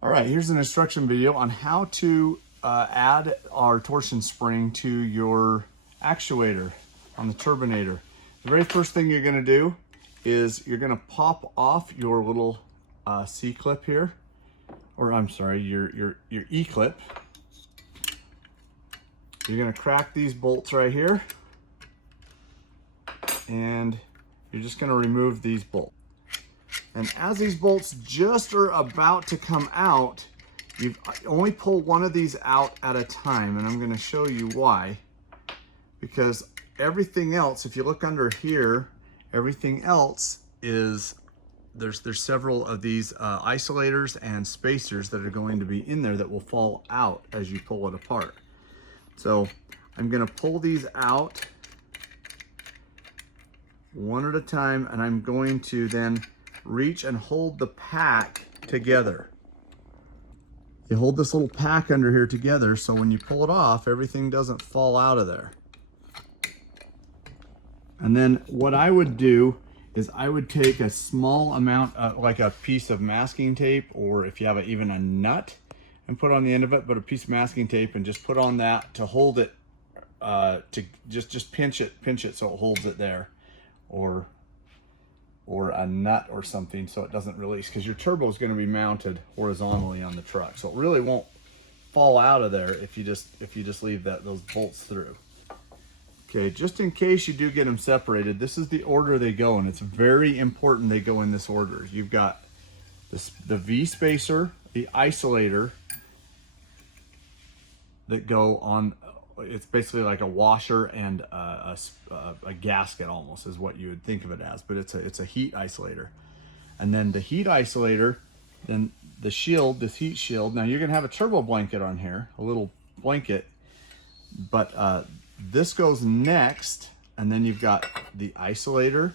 All right, here's an instruction video on how to add our torsion spring to your actuator on the turbinator. The very first thing you're gonna do is you're gonna pop off your little C-clip here, or I'm sorry, your E-clip. You're gonna crack these bolts right here, and you're just gonna remove these bolts. And as these bolts just are about to come out, you only pull one of these out at a time, and I'm going to show you why. Because everything else, if you look under here, everything else is, there's several of these isolators and spacers that are going to be in there that will fall out as you pull it apart. So I'm going to pull these out one at a time, and I'm going to then reach and hold the pack together. You hold this little pack under here together, so when you pull it off, everything doesn't fall out of there. And then what I would do is I would take a small amount, like a piece of masking tape, or if you have even a nut, and put on the end of it, but a piece of masking tape, and just put on that to hold it, to just pinch it so it holds it there, or a nut or something so it doesn't release, because your turbo is going to be mounted horizontally on the truck, so it really won't fall out of there if you just leave those bolts through. Okay, just in case you do get them separated, this is the order they go, and it's very important they go in this order. You've got the V spacer, the isolator that go on. It's basically like a washer and a gasket, almost is what you would think of it as, but it's a heat isolator. And then the heat isolator, then the shield, this heat shield. Now you're gonna have a turbo blanket on here, a little blanket, but this goes next, and then you've got the isolator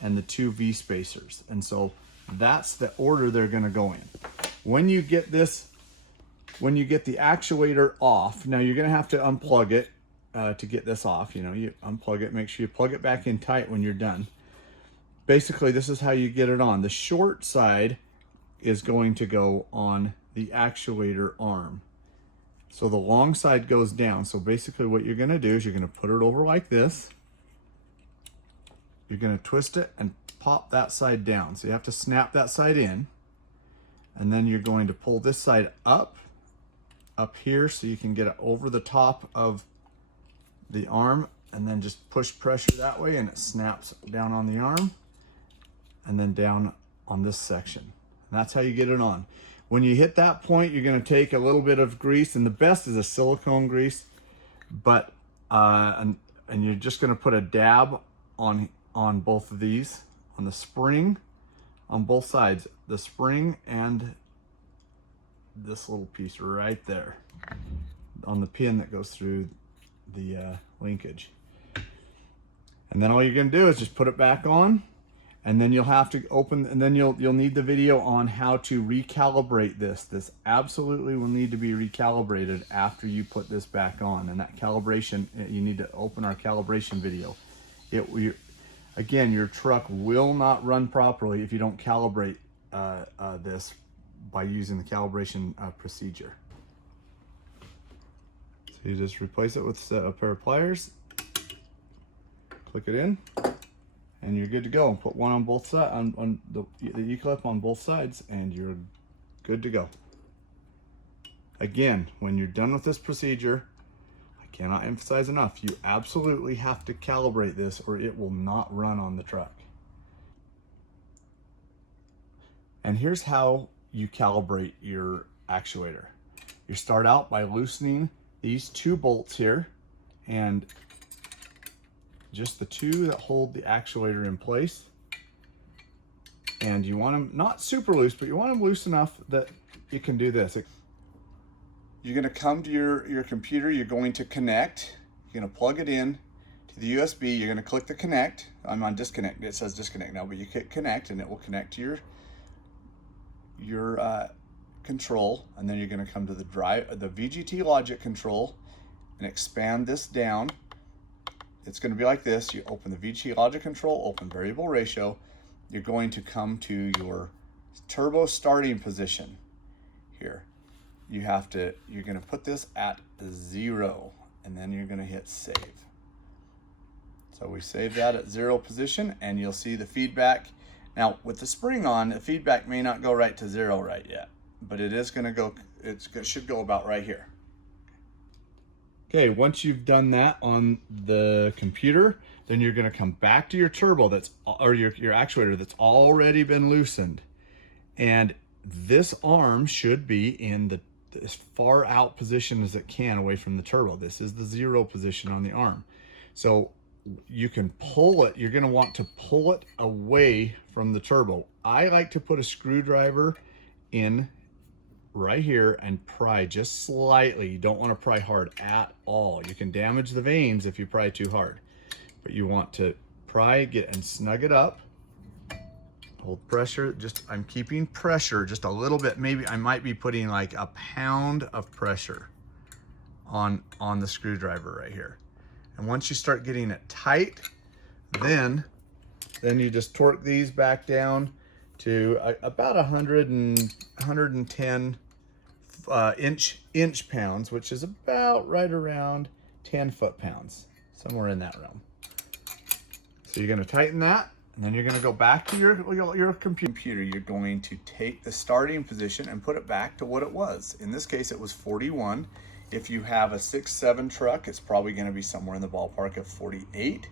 and the two V spacers. And so that's the order they're gonna go in. When you get the actuator off, now you're gonna have to unplug it to get this off. You know, you unplug it, make sure you plug it back in tight when you're done. Basically, this is how you get it on. The short side is going to go on the actuator arm. So the long side goes down. So basically what you're gonna do is you're gonna put it over like this. You're gonna twist it and pop that side down. So you have to snap that side in. And then you're going to pull this side up here so you can get it over the top of the arm, and then just push pressure that way and it snaps down on the arm and then down on this section. And that's how you get it on. When you hit that point, you're going to take a little bit of grease, and the best is a silicone grease, but and you're just going to put a dab on both of these, on the spring on both sides, the spring and this little piece right there on the pin that goes through the linkage. And then all you're going to do is just put it back on, and then you'll have to open, and then you'll need the video on how to recalibrate this. This absolutely will need to be recalibrated after you put this back on, and that calibration, you need to open our calibration video. Again, your truck will not run properly if you don't calibrate this by using the calibration procedure. So you just replace it with a pair of pliers, click it in, and you're good to go. Put one on both sides, on the E-clip on both sides, and you're good to go. Again, when you're done with this procedure, I cannot emphasize enough, you absolutely have to calibrate this or it will not run on the truck. And here's how you calibrate your actuator. You start out by loosening these two bolts here, and just the two that hold the actuator in place. And you want them not super loose, but you want them loose enough that you can do this. You're going to come to your computer, you're going to connect, you're going to plug it in to the USB, you're going to click the connect. I'm on disconnect, it says disconnect now, but you click connect and it will connect to your control, and then you're going to come to the VGT logic control and expand this down. It's going to be like this. You open the VGT logic control, open variable ratio. You're going to come to your turbo starting position. you're gonna put this at 0, and then you're gonna hit save. So we save that at 0 position, and you'll see the feedback. Now with the spring on, the feedback may not go right to 0 right yet, but it is gonna go, it should go about right here. Okay, once you've done that on the computer, then you're gonna come back to your turbo or your actuator that's already been loosened. And this arm should be in as far out position as it can away from the turbo. This is the 0 position on the arm. So you can pull it, you're gonna want to pull it away from the turbo. I like to put a screwdriver in right here and pry just slightly. You don't want to pry hard at all. You can damage the vanes if you pry too hard, but you want to pry, and snug it up. Hold pressure, I'm keeping pressure just a little bit. Maybe I might be putting like a pound of pressure on the screwdriver right here. And once you start getting it tight, then you just torque these back down to about 110 inch pounds, which is about right around 10 foot-pounds, somewhere in that realm. So you're gonna tighten that, and then you're gonna go back to your computer. You're going to take the starting position and put it back to what it was. In this case, it was 41. If you have a 6.7 truck, it's probably gonna be somewhere in the ballpark of 48.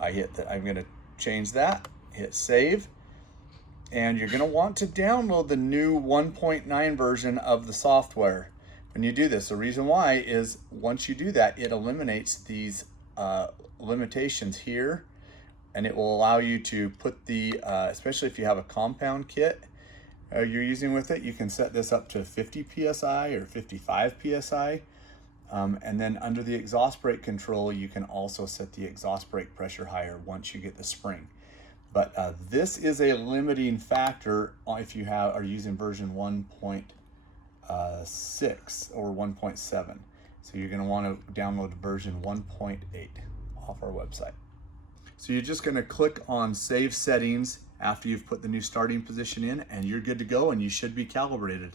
I'm gonna change that, hit save, and you're gonna want to download the new 1.9 version of the software. When you do this, the reason why is once you do that, it eliminates these limitations here, and it will allow you to put the, especially if you have a compound kit you're using with it, you can set this up to 50 PSI or 55 PSI. And then under the exhaust brake control, you can also set the exhaust brake pressure higher once you get the spring. But this is a limiting factor if you are using version 1.6 or 1.7. So you're going to want to download version 1.8 off our website. So you're just going to click on Save Settings after you've put the new starting position in, and you're good to go, and you should be calibrated.